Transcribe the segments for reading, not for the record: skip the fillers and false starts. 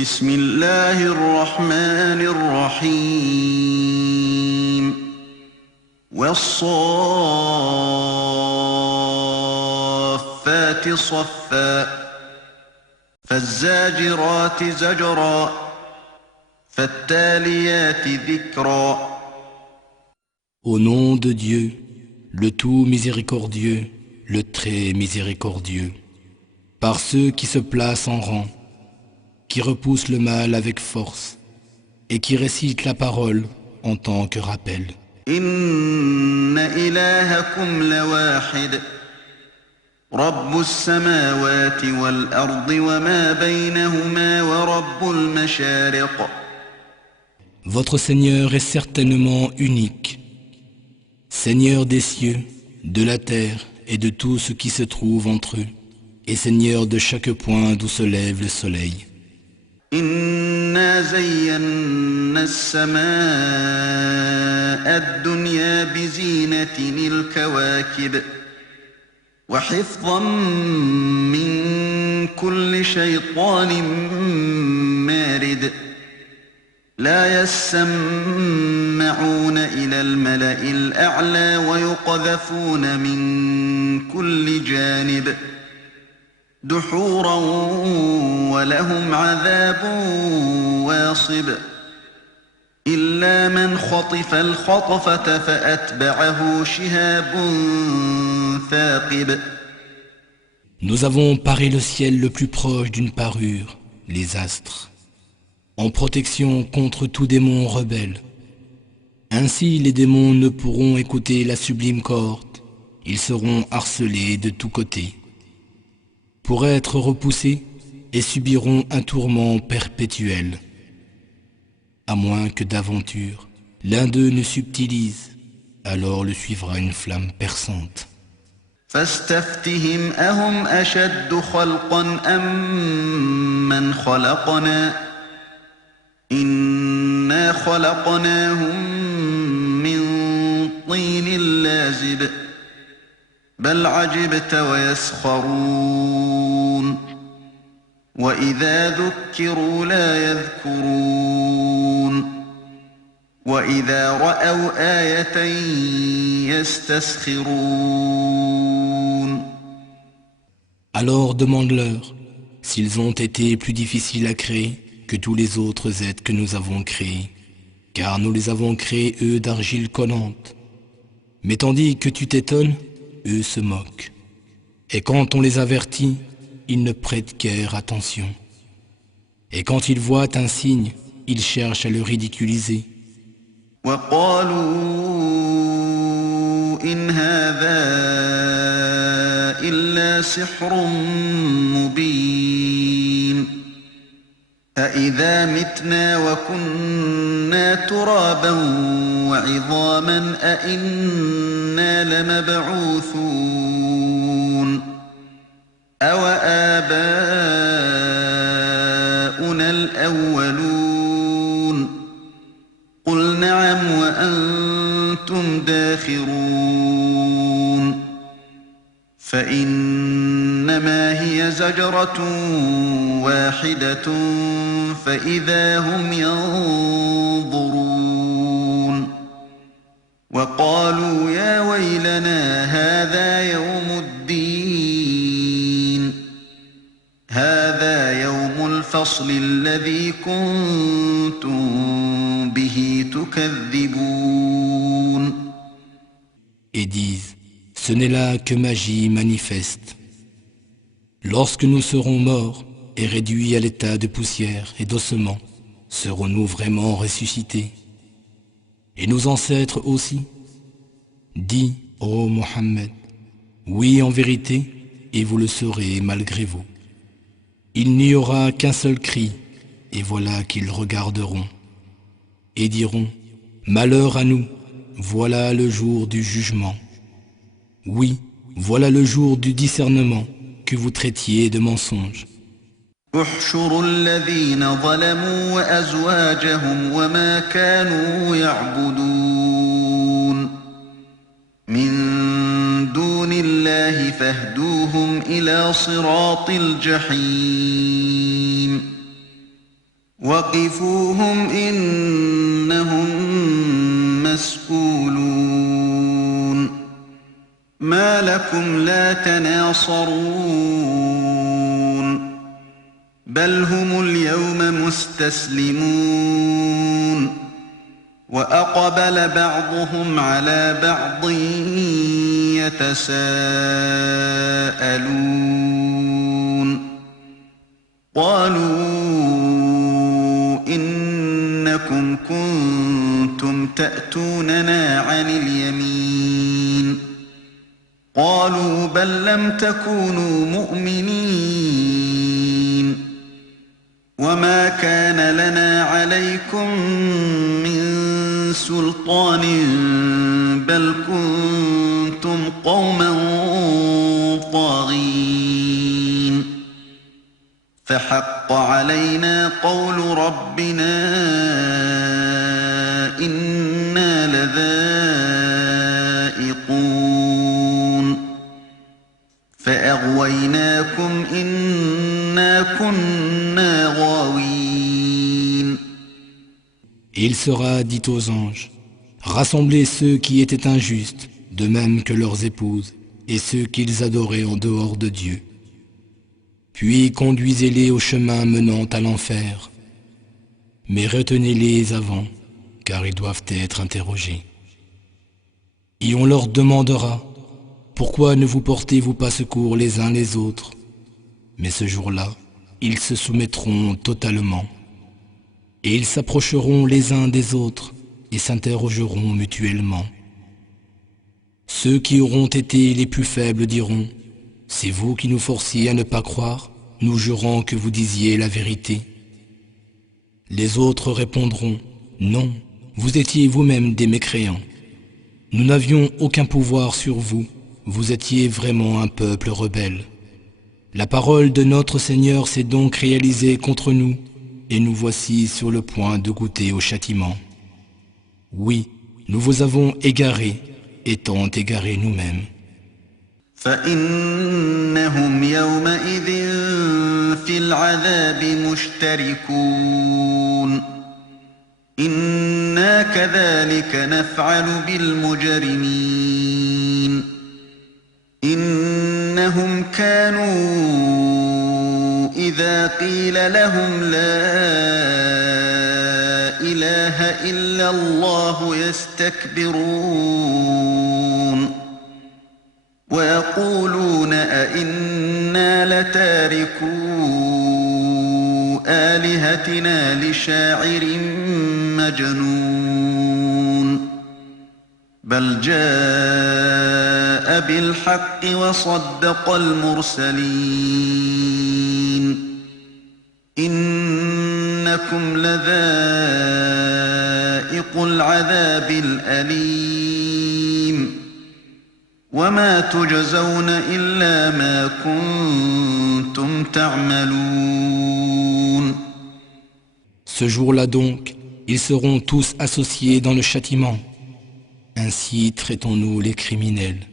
بسم الله الرحمن الرحيم والصافات صفا فالزاجرات زجرا فالتاليات ذكرا. Au nom de Dieu, le tout miséricordieux, le très miséricordieux, par ceux qui se placent en rang, qui repoussent le mal avec force et qui récitent la parole en tant que rappel. Inna ilahakum lawahid, Rabbus samawati wal ardi wa ma baynahuma wa Rabbul mashariq. Votre Seigneur est certainement unique, Seigneur des cieux, de la terre et de tout ce qui se trouve entre eux, et Seigneur de chaque point d'où se lève le soleil. إنا زينا السماء الدنيا بزينة الكواكب وحفظا من كل شيطان مارد لا يسمعون إلى الملأ الأعلى ويقذفون من كل جانب دحورا ولهم عذاب واصب إلا من خطف الخطفة فأتبعه شهاب ثاقب. Nous avons paré le ciel le plus proche d'une parure, les astres, en protection contre tout démon rebelle. Ainsi les démons ne pourront écouter la sublime corde, ils seront harcelés de tous côtés. Pour être repoussés et subiront un tourment perpétuel. À moins que d'aventure, l'un d'eux ne subtilise, alors le suivra une flamme perçante. فاستفتهم أهم أشد خلقا أم من خلقنا إنا خلقناهم من طين لازب بل عجبت ويسخرون وإذا ذكروا لا يذكرون وإذا رأوا آية يستسخرون. Alors demande-leur s'ils ont été plus difficiles à créer que tous les autres êtres que nous avons créés, car nous les avons créés eux d'argile collante. Mais tandis que tu t'étonnes, eux se moquent. Et quand on les avertit, ils ne prêtent guère attention. Et quand ils voient un signe, ils cherchent à le ridiculiser. وقالوا إن هذا إلا سحر مبين أإذا متنا وكنا ترابا وعظاما أإنا لمبعوثون أوآباؤنا الأولون قل نعم وأنتم داخرون فإنما هي زجرة واحدة فإذا هم ينظرون وقالوا يا ويلنا هذا يوم الدين هذا يوم الفصل الذي كنتم به تكذبون. Et disent, ce n'est là que magie manifeste. Lorsque nous serons morts et réduits à l'état de poussière et d'ossements, serons-nous vraiment ressuscités? Et nos ancêtres aussi? Dis, ô Mohammed, oui en vérité, et vous le saurez malgré vous. Il n'y aura qu'un seul cri, et voilà qu'ils regarderont, et diront, malheur à nous, voilà le jour du jugement. Oui, voilà le jour du discernement que vous traitiez de mensonge. احشروا الذين ظلموا وأزواجهم وما كانوا يعبدون من دون الله فاهدوهم إلى صراط الجحيم. وقفوهم إنهم مسئولون ما لكم لا تناصرون بل هم اليوم مستسلمون وأقبل بعضهم على بعض يتساءلون قالوا إنكم كنتم تأتوننا عن اليمين قالوا بل لم تكونوا مؤمنين وما كان لنا عليكم من سلطان بل كنتم قوما طاغين فحق علينا قول ربنا إنا لذائقون فأغويناكم إنا كنا غاوين. Il sera dit aux anges, rassemblez ceux qui étaient injustes, de même que leurs épouses, et ceux qu'ils adoraient en dehors de Dieu. Puis conduisez-les au chemin menant à l'enfer. Mais retenez-les avant, car ils doivent être interrogés. Et on leur demandera, pourquoi ne vous portez-vous pas secours les uns les autres? Mais ce jour-là, ils se soumettront totalement. Et ils s'approcheront les uns des autres et s'interrogeront mutuellement. Ceux qui auront été les plus faibles diront, c'est vous qui nous forciez à ne pas croire, nous jurons que vous disiez la vérité. Les autres répondront, non, vous étiez vous-même des mécréants. Nous n'avions aucun pouvoir sur vous, vous étiez vraiment un peuple rebelle. La parole de notre Seigneur s'est donc réalisée contre nous, et nous voici sur le point de goûter au châtiment. Oui, nous vous avons égarés, étant égarés nous-mêmes. فإنهم يومئذ في العذاب مشتركون إنا كذلك نفعل بالمجرمين إنهم كانوا إذا قيل لهم لا إله إلا الله يستكبرون ويقولون أئنا لتاركو آلهتنا لشاعر مجنون بل جاء بالحق وصدق المرسلين إنكم لذائق العذاب الأليم وما تجزون إلا ما كنتم تعملون. Ce jour-là donc, ils seront tous associés dans le châtiment. Ainsi traitons-nous les criminels.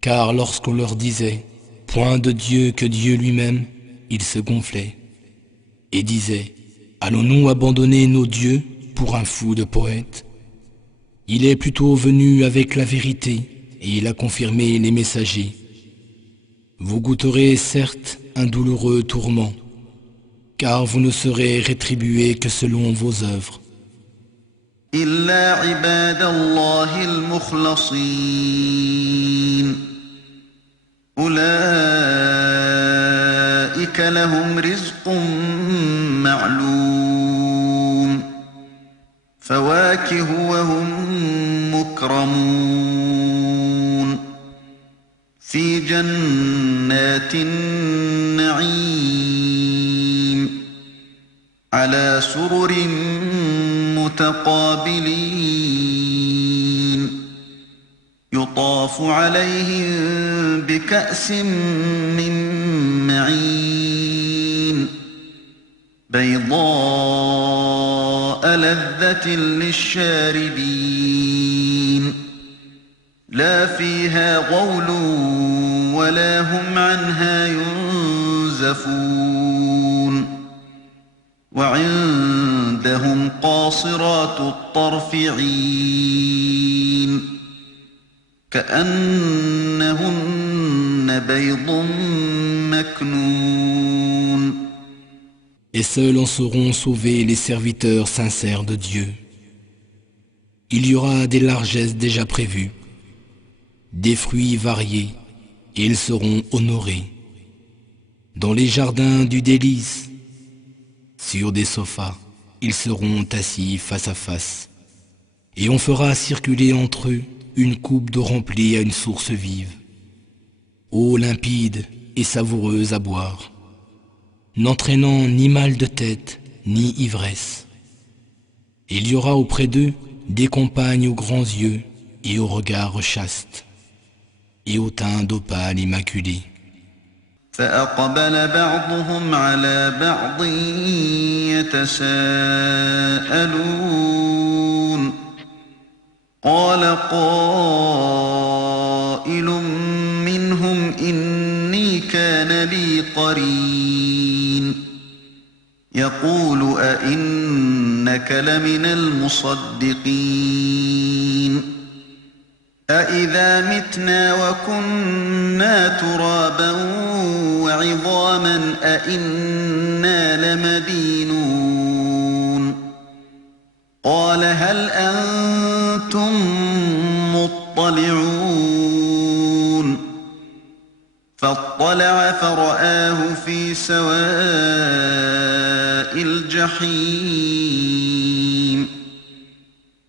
Car lorsqu'on leur disait « Point de Dieu que Dieu lui-même », ils se gonflaient et disaient « Allons-nous abandonner nos dieux pour un fou de poète ?» Il est plutôt venu avec la vérité et il a confirmé les messagers. Vous goûterez certes un douloureux tourment, car vous ne serez rétribués que selon vos œuvres. إلا عباد الله المخلصين أولئك لهم رزق معلوم فواكه وهم مكرمون في جنات النعيم على سرر متقابلين يطاف عليهم بكأس من معين بيضاء لذة للشاربين لا فيها غول ولا هم عنها ينزفون وعندهم قاصرات الطرف عين كأنهن بيض مكنون. Et seuls en seront sauvés les serviteurs sincères de Dieu. Il y aura des largesses déjà prévues, des fruits variés, et ils seront honorés. Dans les jardins du délice, sur des sofas, ils seront assis face à face, et on fera circuler entre eux une coupe d'eau remplie à une source vive, eau limpide et savoureuse à boire, n'entraînant ni mal de tête, ni ivresse. Et il y aura auprès d'eux des compagnes aux grands yeux et au regard chaste, et au teint d'opale immaculé. فأقبل بعضهم على بعض يتساءلون قال قائل منهم إني كان لي قرين يقول أئنك لمن المصدقين أإذا متنا وكنا ترابا وعظاما أإنا لمدينون قال هل أنتم مطلعون فاطلع فرآه في سواء الجحيم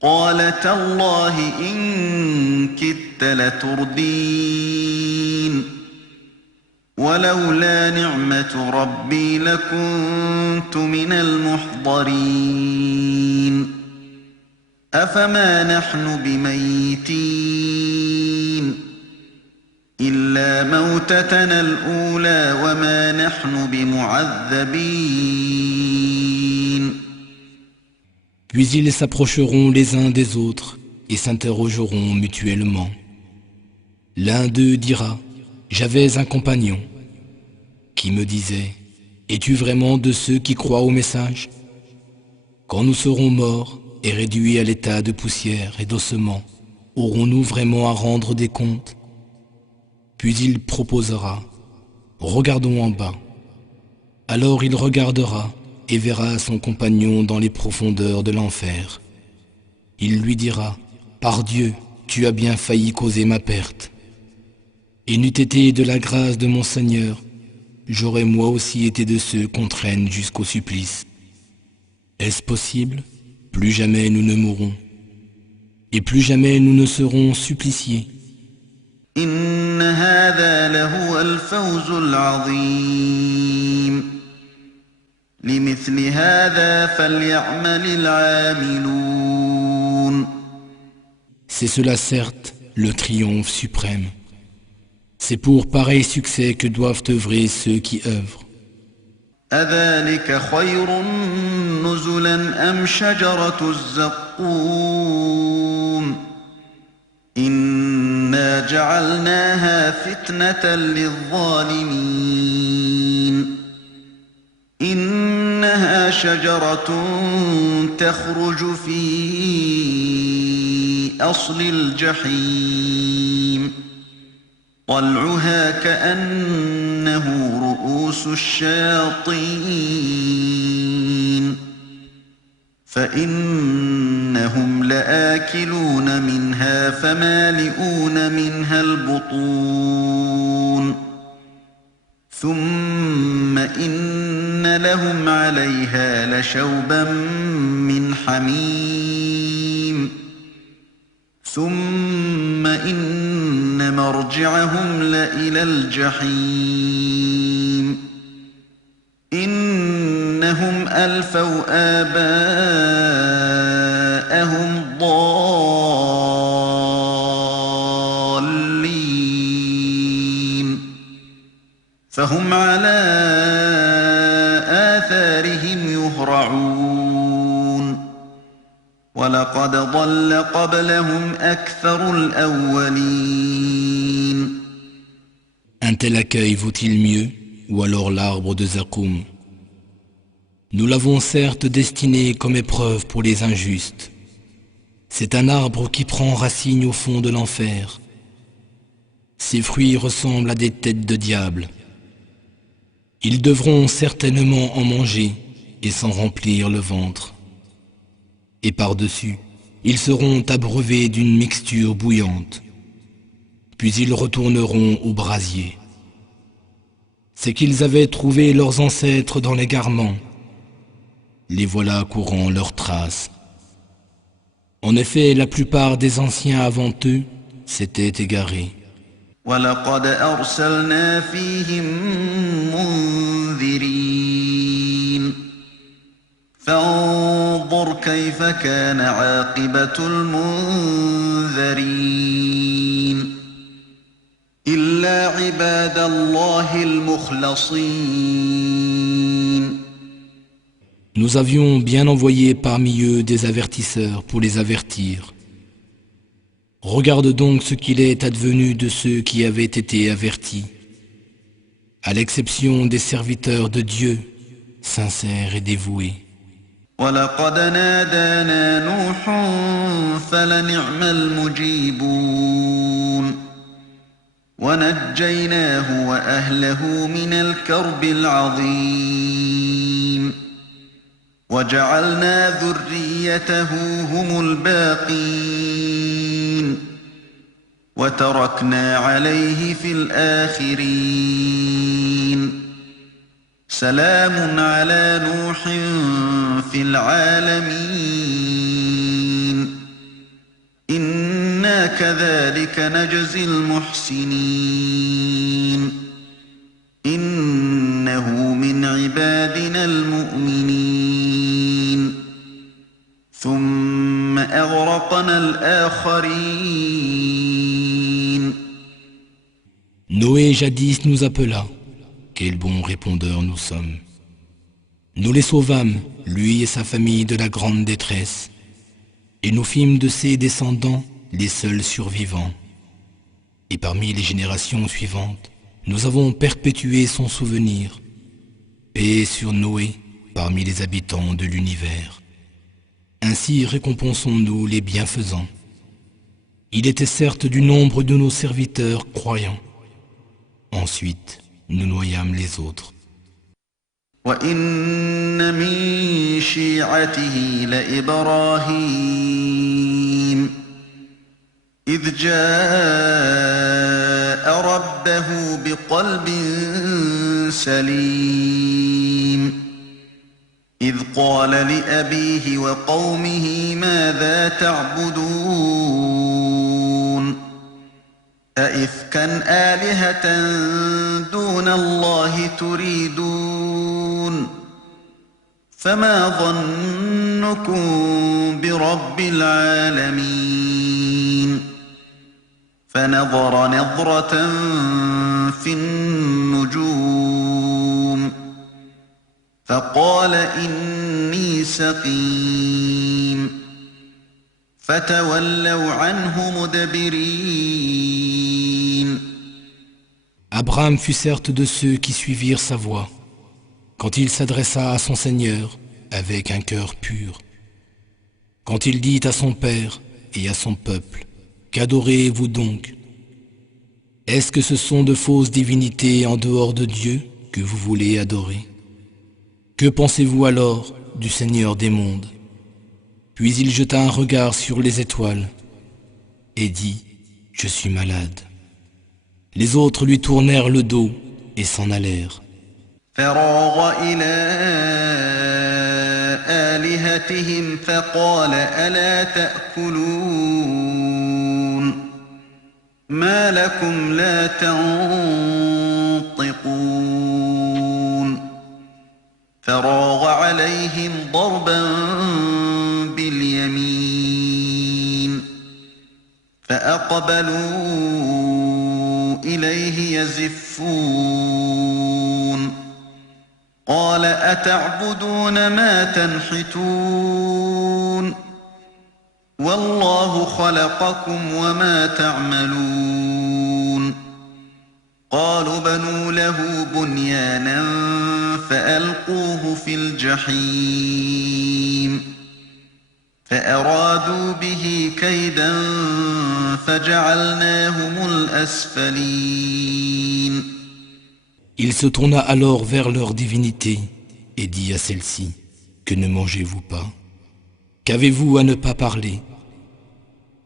قال تالله إن كدت لتردين ولولا نعمة ربي لكنت من المحضرين أفما نحن بميتين إلا موتتنا الأولى وما نحن بمعذبين. Puis ils s'approcheront les uns des autres et s'interrogeront mutuellement. L'un d'eux dira « J'avais un compagnon » qui me disait « Es-tu vraiment de ceux qui croient au message ? Quand nous serons morts et réduits à l'état de poussière et d'ossements, aurons-nous vraiment à rendre des comptes ?» Puis il proposera « Regardons en bas ». Alors il regardera et verra son compagnon dans les profondeurs de l'enfer. Il lui dira « Par Dieu, tu as bien failli causer ma perte. Et n'eût été de la grâce de mon Seigneur, j'aurais moi aussi été de ceux qu'on traîne jusqu'au supplice. Est-ce possible ? Plus jamais nous ne mourrons. Et plus jamais nous ne serons suppliciés. إن هذا لهو الفوز العظيم لمثل هذا فليعمل العاملون. C'est cela certes le triomphe suprême. C'est pour pareil succès que doivent œuvrer ceux qui œuvrent. أذلك خير نزلا أم شجرة الزقوم إنا جعلناها فتنة للظالمين إنها شجرة تخرج في أصل الجحيم طلعها كأنه رؤوس الشياطين فإنهم لآكلون منها فمالئون منها البطون ثم إن لهم عليها لشوبا من حميم ثم إن مرجعهم لإلى الجحيم إنهم ألفوا آباءهم ضالين فهم على آثارهم يهرعون ولقد ضل قبلهم أكثر الأولين. Un tel accueil vaut-il mieux, ou alors l'arbre de Zakoum ? Nous l'avons certes destiné comme épreuve pour les injustes. C'est un arbre qui prend racine au fond de l'enfer. Ses fruits ressemblent à des têtes de diable. Ils devront certainement en manger et s'en remplir le ventre. Et par-dessus, ils seront abreuvés d'une mixture bouillante. Puis ils retourneront au brasier. C'est qu'ils avaient trouvé leurs ancêtres dans l'égarement. Les voilà courant leurs traces. En effet, la plupart des anciens avant eux s'étaient égarés. وَلَقَدْ أَرْسَلْنَا فِيهِم مُنذِرِينَ فَانظُرْ كَيْفَ كَانَ عَاقِبَةُ الْمُنذَرِينَ إِلَّا عِبَادَ اللَّهِ الْمُخْلَصِينَ. Nous avions bien envoyé parmi eux des avertisseurs pour les avertir. Regarde donc ce qu'il est advenu de ceux qui avaient été avertis, à l'exception des serviteurs de Dieu, sincères et dévoués. وَلَقَدْ نَادَانَا نُوحٌ فَلَنِعْمَ الْمُجِيبُونَ وَنَجَّيْنَاهُ وَأَهْلَهُ مِنَ الْكَرْبِ الْعَظِيمِ وَجَعَلْنَا ذُرِّيَّتَهُ هُمُ الْبَاقِينَ وَتَرَكْنَا عَلَيْهِ فِي الْآخِرِينَ سلام على نوح في العالمين إنا كذلك نجزي المحسنين إنه من عبادنا المؤمنين ثم أغرقنا الآخرين. Noé jadis nous appela. Quel bon répondeur nous sommes. Nous les sauvâmes, lui et sa famille, de la grande détresse, et nous fîmes de ses descendants les seuls survivants. Et parmi les générations suivantes, nous avons perpétué son souvenir. Paix sur Noé parmi les habitants de l'univers. Ainsi récompensons-nous les bienfaisants. Il était certes du nombre de nos serviteurs croyants. Ensuite, nous noyâmes les autres. وَإِنَّ مِن شِيعَتِهِ لَإِبْرَاهِيمَ إِذْ جَاءَ رَبَّهُ بِقَلْبٍ سَلِيمٍ إِذْ قَالَ لِأَبِيهِ وَقَوْمِهِ مَاذَا تَعْبُدُونَ أَئِفْكًا آلِهَةً دُونَ اللَّهِ تُرِيدُونَ فَمَا ظَنُّكُم بِرَبِّ الْعَالَمِينَ فَنَظَرَ نَظْرَةً فِي النُّجُومِ فَقَالَ إِنِّي سَقِيمٌ فَتَوَلَّوْا عَنْهُ مُدْبِرِينَ. Abraham fut certes de ceux qui suivirent sa voie, quand il s'adressa à son Seigneur avec un cœur pur. Quand il dit à son père et à son peuple, qu'adorez-vous donc? Est-ce que ce sont de fausses divinités en dehors de Dieu que vous voulez adorer? Que pensez-vous alors du Seigneur des mondes? Puis il jeta un regard sur les étoiles et dit, je suis malade. Les autres lui tournèrent le dos et s'en allèrent. فراغ إلى آلهتهم فقال ألا تأكلون ما لكم لا تنطقون فراغ عليهم ضربا باليمين فأقبلوا إليه يزفون قال أتعبدون ما تنحتون والله خلقكم وما تعملون قالوا بنوا له بنيانا فألقوه في الجحيم فأرادوا به كيدا فجعلناهم الأسفلين. Il se tourna alors vers leur divinité et dit à celle-ci, que ne mangez-vous pas? Qu'avez-vous à ne pas parler?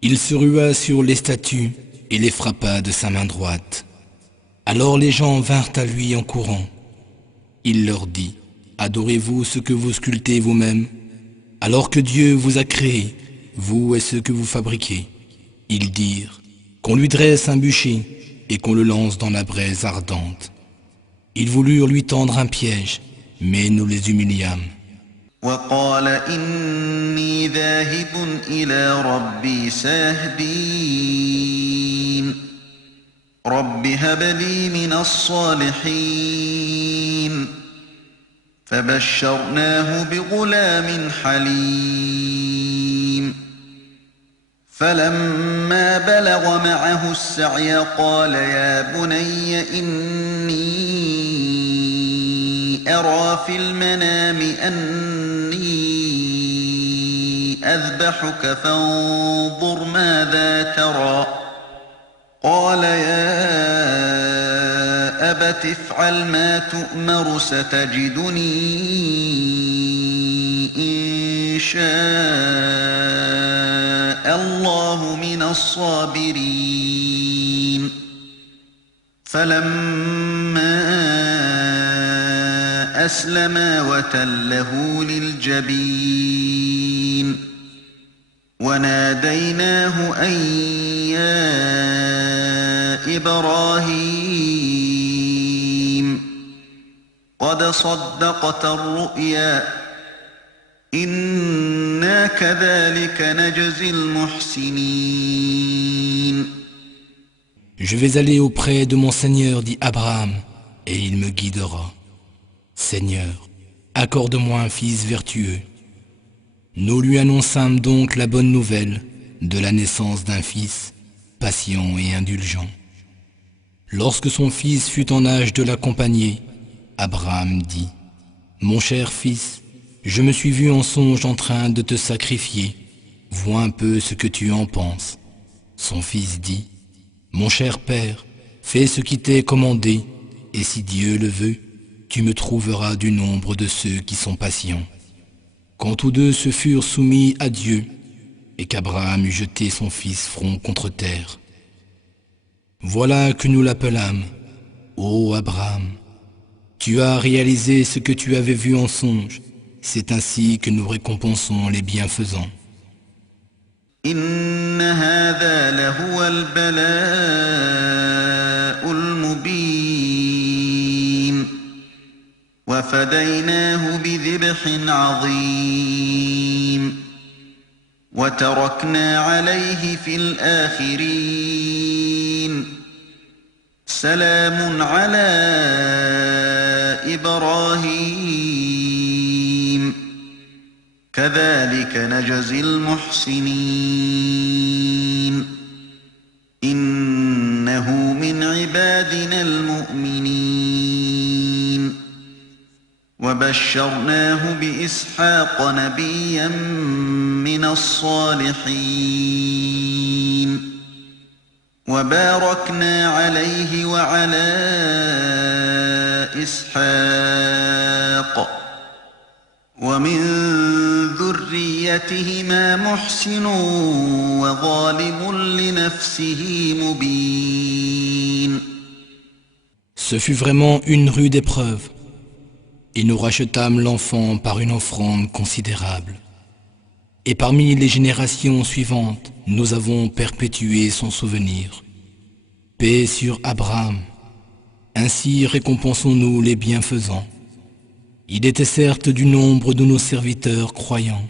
Il se rua sur les statues et les frappa de sa main droite. Alors les gens vinrent à lui en courant. Il leur dit, adorez-vous ce que vous sculptez vous-même, alors que Dieu vous a créé, vous et ce que vous fabriquez? Ils dirent, qu'on lui dresse un bûcher et qu'on le lance dans la braise ardente. Ils voulurent lui tendre un piège, mais nous les humiliâmes. وقال إني ذاهب إلى ربي سيهدين رب هب لي من الصالحين فبشرناه بغلام حليم فلما بلغ معه السعي قال يا بني إني أرى في المنام أني أذبحك فانظر ماذا ترى قال يا أبت افعل ما تؤمر ستجدني إن شاء الله من الصابرين فلما أسلما وتله للجبين وناديناه أن يا إبراهيم قد صدقت الرؤيا إنا كذلك نجزي المحسنين. Je vais aller auprès de mon Seigneur, dit Abraham, et il me guidera. Seigneur, accorde-moi un fils vertueux. Nous lui annonçâmes donc la bonne nouvelle de la naissance d'un fils, patient et indulgent. Lorsque son fils fut en âge de l'accompagner, Abraham dit, « Mon cher fils, je me suis vu en songe en train de te sacrifier. Vois un peu ce que tu en penses. » Son fils dit, « Mon cher père, fais ce qui t'est commandé, et si Dieu le veut, tu me trouveras du nombre de ceux qui sont patients. » Quand tous deux se furent soumis à Dieu, et qu'Abraham eut jeté son fils front contre terre, voilà que nous l'appelâmes, ô Abraham, tu as réalisé ce que tu avais vu en songe, c'est ainsi que nous récompensons les bienfaisants. إن هذا لهو البلاء المبين وفديناه بذبح عظيم وتركنا عليه في الآخرين سلام على إبراهيم كذلك نجزي المحسنين إنه من عبادنا المؤمنين وبشرناه بإسحاق نبيا من الصالحين وباركنا عليه وعلى إسحاق ومن ذريتهما محسن وظالم لنفسه مبين. Ce fut vraiment une rude épreuve, et nous rachetâmes l'enfant par une offrande considérable. Et parmi les générations suivantes, nous avons perpétué son souvenir. Paix sur Abraham. Ainsi récompensons-nous les bienfaisants. Il était certes du nombre de nos serviteurs croyants.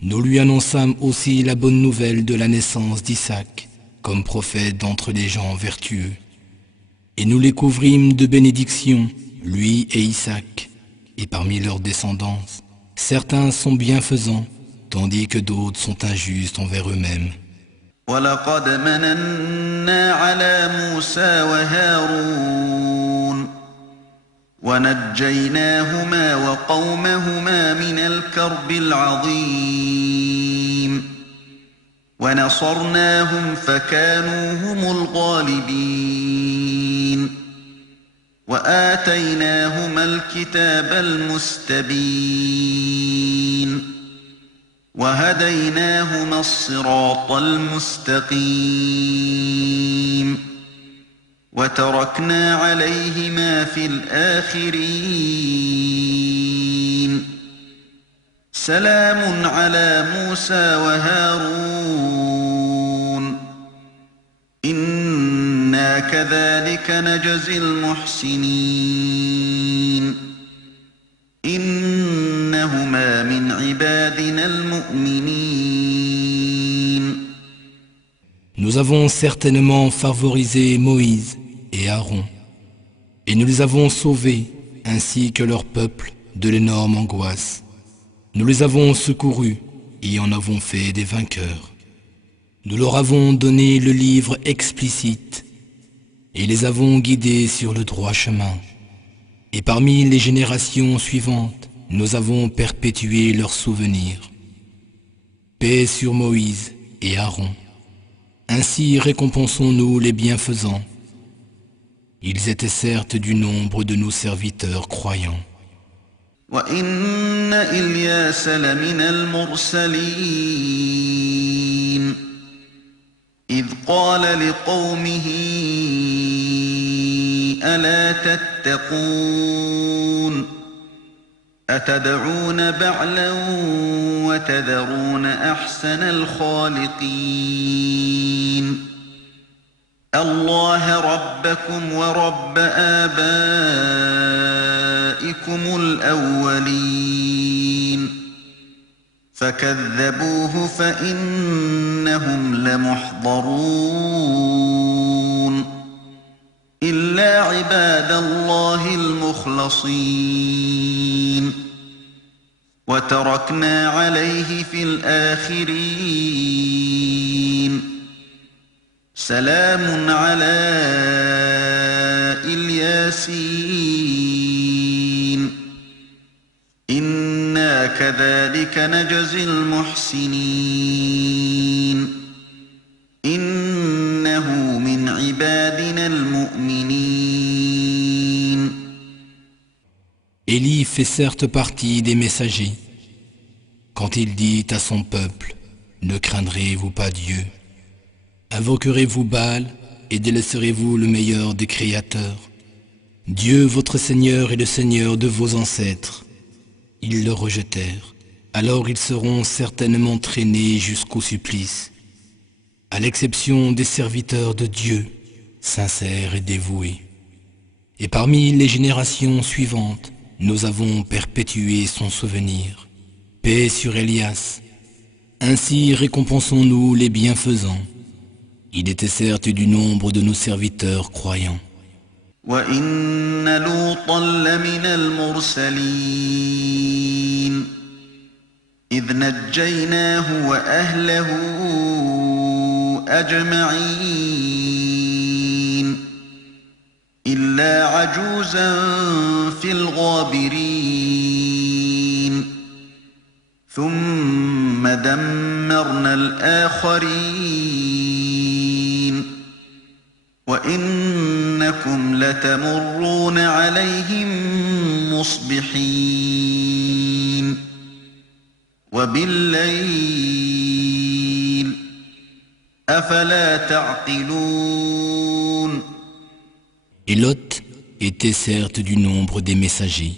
Nous lui annonçâmes aussi la bonne nouvelle de la naissance d'Isaac, comme prophète d'entre les gens vertueux. Et nous les couvrîmes de bénédictions, lui et Isaac. Et parmi leurs descendants, certains sont bienfaisants, tandis que d'autres sont injustes envers eux-mêmes. وَلَقَدْ مَنَنَّا عَلَى مُوسَى وَهَارُونَ ونجيناهما وقومهما من الكرب العظيم ونصرناهم فكانوا هم الغالبين وآتيناهما الكتاب المستبين وهديناهما الصراط المستقيم وتركنا عليهما في الآخرين سلام على موسى وهارون إنا كذلك نجزي المحسنين إنهما من عبادنا المؤمنين. Nous avons certainement favorisé Moïse et Aaron, et nous les avons sauvés, ainsi que leur peuple, de l'énorme angoisse. Nous les avons secourus et en avons fait des vainqueurs. Nous leur avons donné le livre explicite et les avons guidés sur le droit chemin. Et parmi les générations suivantes, nous avons perpétué leurs souvenirs. Paix sur Moïse et Aaron. Ainsi récompensons-nous les bienfaisants. Ils étaient certes du nombre de nos serviteurs croyants. وَإِنَّ إِلْيَاسَ لَمِنَ الْمُرْسَلِينَ إِذْ قَالَ لِقَوْمِهِ أَلَا تَتَّقُونَ أَتَدْعُونَ بَعْلًا وَتَذَرُونَ أَحْسَنَ الْخَالِقِينَ اللَّهَ رَبَّكُمْ وَرَبَّ آبَائِكُمُ الْأَوَّلِينَ فَكَذَّبُوهُ فَإِنَّهُمْ لَمُحْضَرُونَ إِلَّا عِبَادَ اللَّهِ الْمُخْلَصِينَ وَتَرَكْنَا عَلَيْهِ فِي الْآخِرِينَ سلام على الياسين إنا كذلك نجزي المحسنين إنه من عبادنا المؤمنين. Élie fait certes partie des messagers. Quand il dit à son peuple, ne craindrez-vous pas Dieu? Invoquerez-vous Baal et délaisserez-vous le meilleur des créateurs? Dieu, votre Seigneur, est le Seigneur de vos ancêtres. Ils le rejetèrent. Alors ils seront certainement traînés jusqu'au supplice, à l'exception des serviteurs de Dieu, sincères et dévoués. Et parmi les générations suivantes, nous avons perpétué son souvenir. Paix sur Elias. Ainsi récompensons-nous les bienfaisants. Il était certes du nombre de nos serviteurs croyants. وَإِنَّ لُوطًا لَمِنَ الْمُرْسَلِينَ إِذْ نَجَّيْنَاهُ وَأَهْلَهُ أَجْمَعِينَ إِلَّا عَجُوزًا فِي الْغَابِرِينَ ثُمَّ دَمَّرْنَا الْآخَرِينَ وَإِنَّكُمْ لَتَمُرُّونَ عَلَيْهِمْ مُصْبِحِينَ وَبِاللَّيْلِ أَفَلَا تَعْقِلُونَ. Et Lot était certes du nombre des messagers.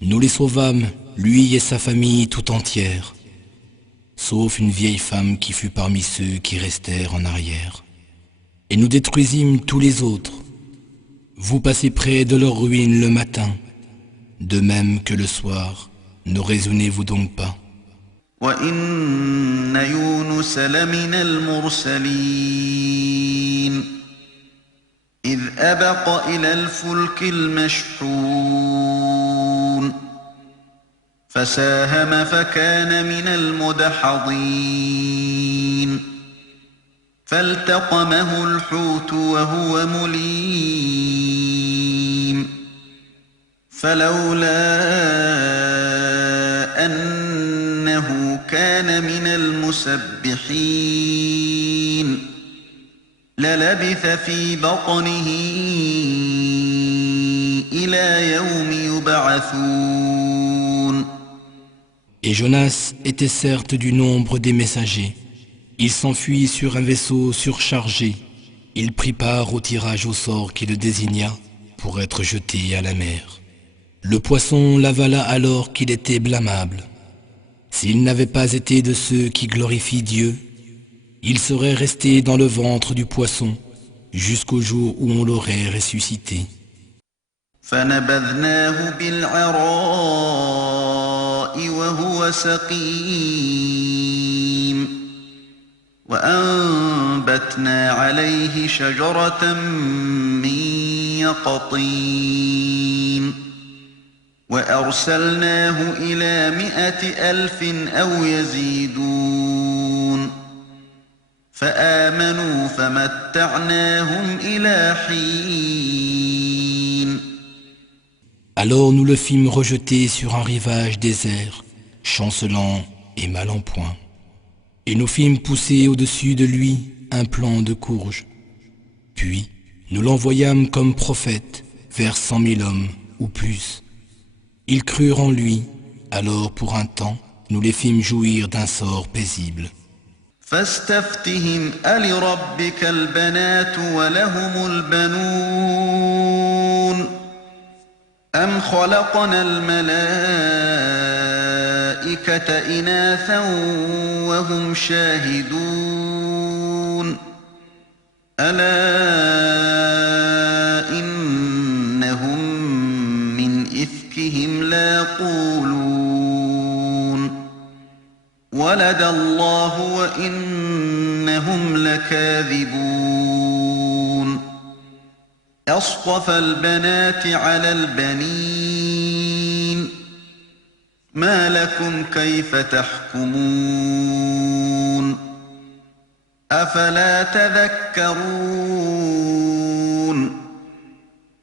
Nous les sauvâmes, lui et sa famille tout entière, sauf une vieille femme qui fut parmi ceux qui restèrent en arrière. Et nous détruisîmes tous les autres. Vous passez près de leur ruine le matin, de même que le soir. Ne raisonnez-vous donc pas? وَإِنَّ يُونُسَ لَمِنَ الْمُرْسَلِينَ إِذْ أَبَقَ إِلَى الْفُلْكِ الْمَشْحُونِ فَسَاهَمَ فَكَانَ مِنَ الْمُدْحَضِينَ فَالْتَقَمَهُ الْحُوتُ وَهُوَ مُلِيمٌ فلولا أنه كان من المسبحين للبث في بطنه إلى يوم يبعثون. Et Jonas était certes du nombre des messagers. Il s'enfuit sur un vaisseau surchargé. Il prit part au tirage au sort qui le désigna pour être jeté à la mer. Le poisson l'avala alors qu'il était blâmable. S'il n'avait pas été de ceux qui glorifient Dieu, il serait resté dans le ventre du poisson jusqu'au jour où on l'aurait ressuscité. فنبذناه بالعراء وهو سقيم وأنبتنا عليه شجرة من يقطين وأرسلناه إلى 100,000 أو يزيدون فآمنوا فمتعناهم إلى حين. Alors nous le fîmes rejeter sur un rivage désert, chancelant et mal en point. Et nous fîmes pousser au-dessus de lui un plant de courge. Puis nous l'envoyâmes comme prophète vers 100,000 hommes ou plus. Ils crurent en lui, alors pour un temps nous les fîmes jouir d'un sort paisible. فاستفتهم ألربك البنات ولهم البنون أم خلقنا الملائكة إناثا وهم شاهدون ألا إنهم من إفكهم ليقولون ولد الله وإنهم لكاذبون أصطفى البنات على البنين ما لكم كيف تحكمون أفلا تذكرون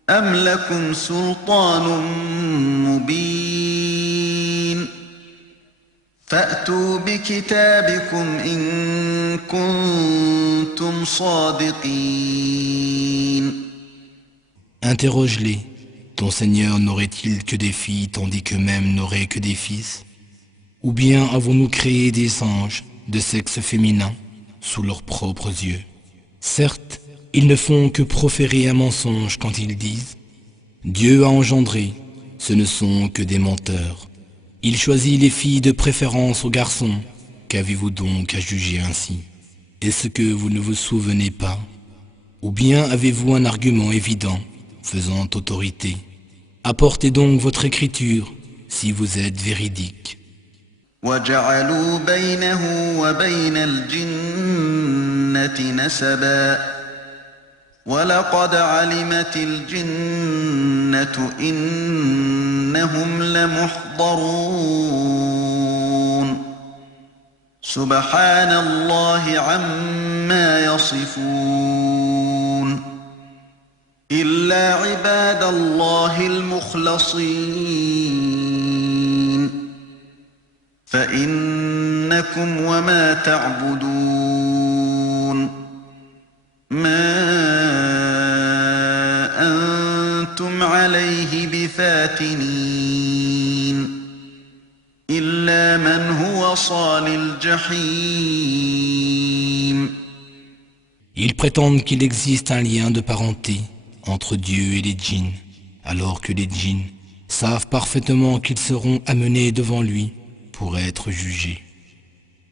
أم لكم سلطان مبين فأتوا بكتابكم إن كنتم صادقين. Interroge-les. Ton Seigneur n'aurait-il que des filles tandis qu'eux-mêmes n'auraient que des fils? Ou bien avons-nous créé des anges de sexe féminin sous leurs propres yeux? Certes, ils ne font que proférer un mensonge quand ils disent « Dieu a engendré », ce ne sont que des menteurs. Il choisit les filles de préférence aux garçons. Qu'avez-vous donc à juger ainsi? Est-ce que vous ne vous souvenez pas? Ou bien avez-vous un argument évident faisant autorité? Apportez donc votre écriture si vous êtes véridique. وجعلوا بينه وبين الجنة نسبا ولقد علمت الجنة إنهم لمحضرون سبحان الله عما يصفون إلا عباد الله المخلصين فإنكم وما تعبدون ما أنتم عليه بفاتنين إلا من هو صال الجحيم. Ils prétendent qu'il existe un lien de parenté entre Dieu et les djinns, alors que les djinns savent parfaitement qu'ils seront amenés devant lui pour être jugés.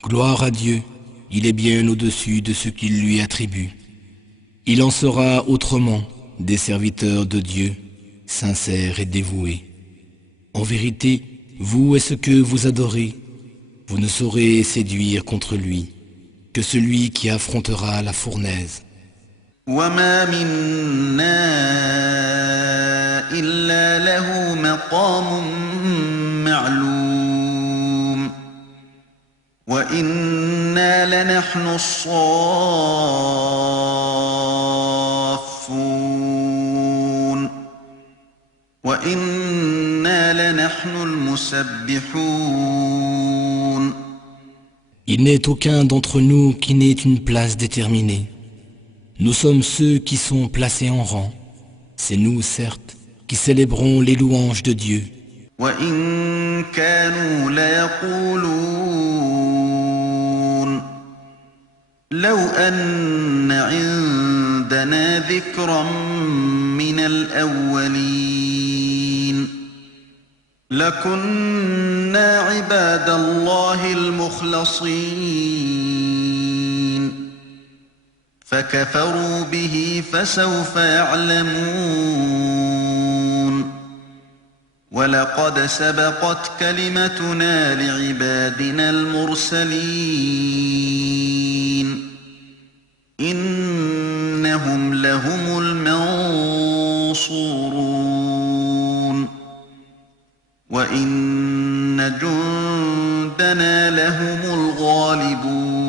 Gloire à Dieu, il est bien au-dessus de ce qu'il lui attribue. Il en sera autrement des serviteurs de Dieu, sincères et dévoués. En vérité, vous et ce que vous adorez, vous ne saurez séduire contre lui que celui qui affrontera la fournaise. وما منا إلا له مقام معلوم وإنا لنحن الصافون وإن وإنا لنحن المسبحون. Il n'est aucun d'entre nous qui n'ait une place déterminée. Nous sommes ceux qui sont placés en rang. C'est nous, certes, qui célébrons les louanges de Dieu. وإن كانوا ليقولون لو أن عندنا ذكرا من الأولين لكنا عباد الله المخلصين فكفروا به فسوف يعلمون. ولقد سبقت كلمتنا لعبادنا المرسلين إنهم لهم المنصورون. وإن جندنا لهم الغالبون.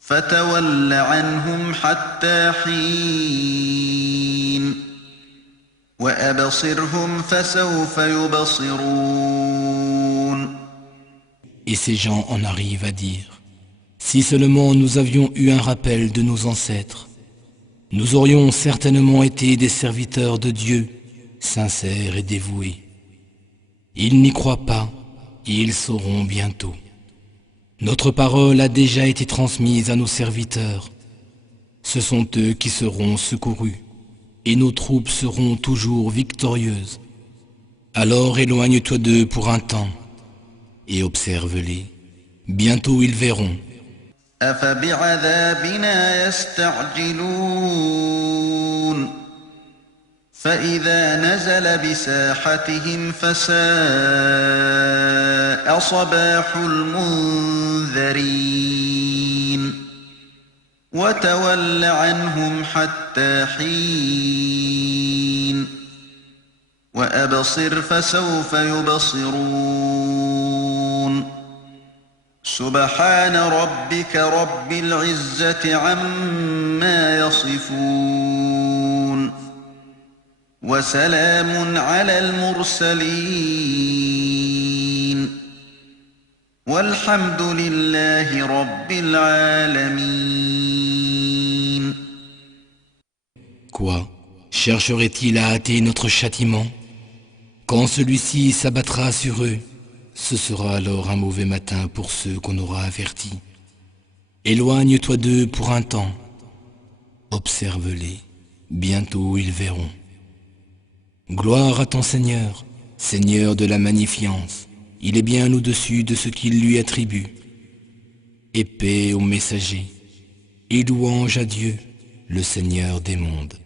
فتول عنهم حتى حين وأبصرهم فسوف يبصرون. Et ces gens en arrivent à dire, si seulement nous avions eu un rappel de nos ancêtres, nous aurions certainement été des serviteurs de Dieu, sincères et dévoués. Ils n'y croient pas, et ils sauront bientôt. Notre parole a déjà été transmise à nos serviteurs. Ce sont eux qui seront secourus, et nos troupes seront toujours victorieuses. Alors éloigne-toi d'eux pour un temps, et observe-les. Bientôt ils verront. أفبعذابنا يستعجلون فإذا نزل بساحتهم فساء صباح المنذرين. وتول عنهم حتى حين وأبصر فسوف يبصرون. سبحان ربك رب العزة عما يصفون وسلام على المرسلين والحمد لله رب العالمين. Quoi? Chercherait-il à hâter notre châtiment? Quand celui-ci s'abattra sur eux, ce sera alors un mauvais matin pour ceux qu'on aura avertis. Éloigne-toi d'eux pour un temps. Observe-les. Bientôt ils verront. Gloire à ton Seigneur, Seigneur de la magnifience. Il est bien au-dessus de ce qu'il lui attribue. Et paix aux messagers. Et louange à Dieu, le Seigneur des mondes.